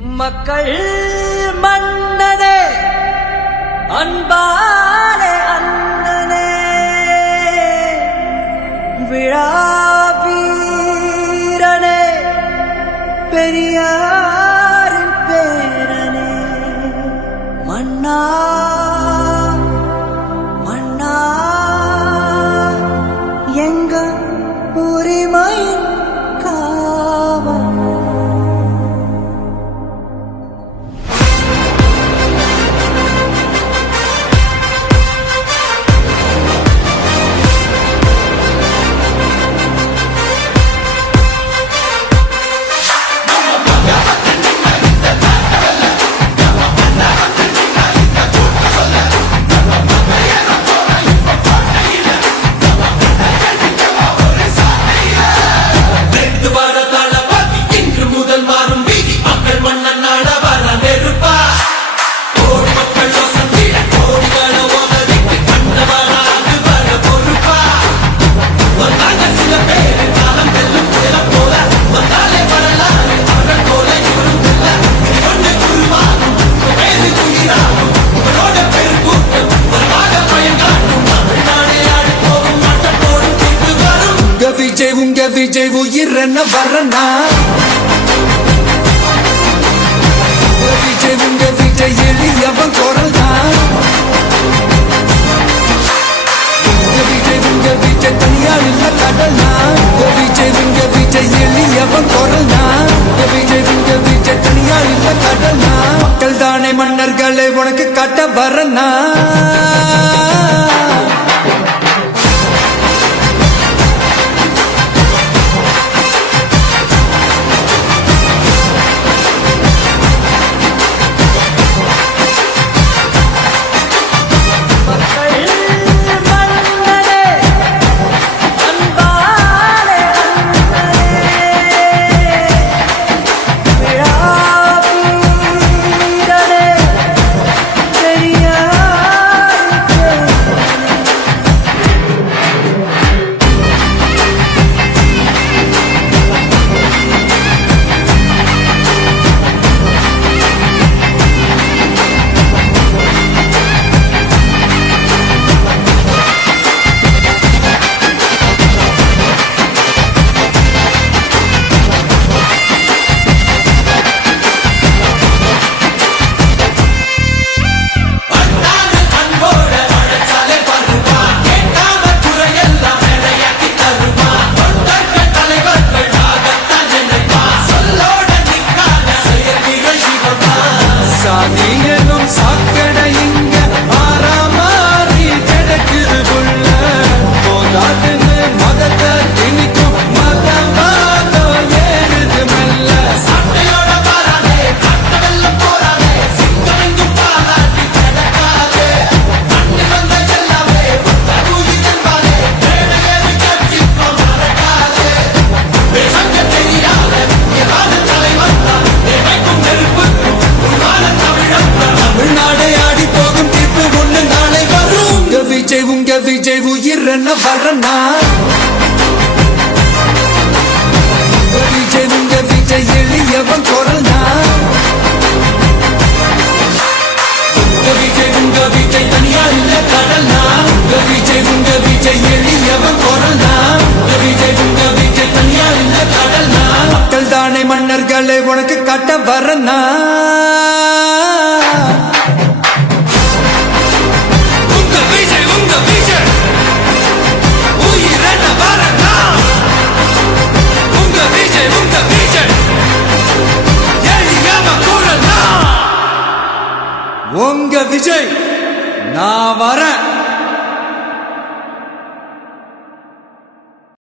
மக்கள் மன்னனே அன்பாலே அண்ணனே விழாவீரனே பெரியாரின் பேரனே மன்னா மன்னா எங்க உரிமையின் காவல் உங்க விஜய் உயிரென்ன வரனா உங்க விஜய் எளியவன் குரல் தான் உங்க விஜய் தனியார் இல்ல கடல்னா உங்க விஜய் எளியவன் குரல் தான் உங்க விஜய் தனியார் இல்ல கடல்னா மக்கள் தானே மன்னர்களை உனக்கு காட்ட வரனா உங்க விஜய் உயிரென்ன வரனா உங்க விஜய் எளியவன் குரல் தான் உங்க விஜய் தனியார் இல்ல கடல்னா உங்க விஜய் எளியவன் குரல் தான் உங்க விஜய் தனியார் இல்ல கடல்னா மக்கள் தானே மன்னர்களை உனக்கு காட்ட வரனா உங்க விஜய் நான் வரேன்.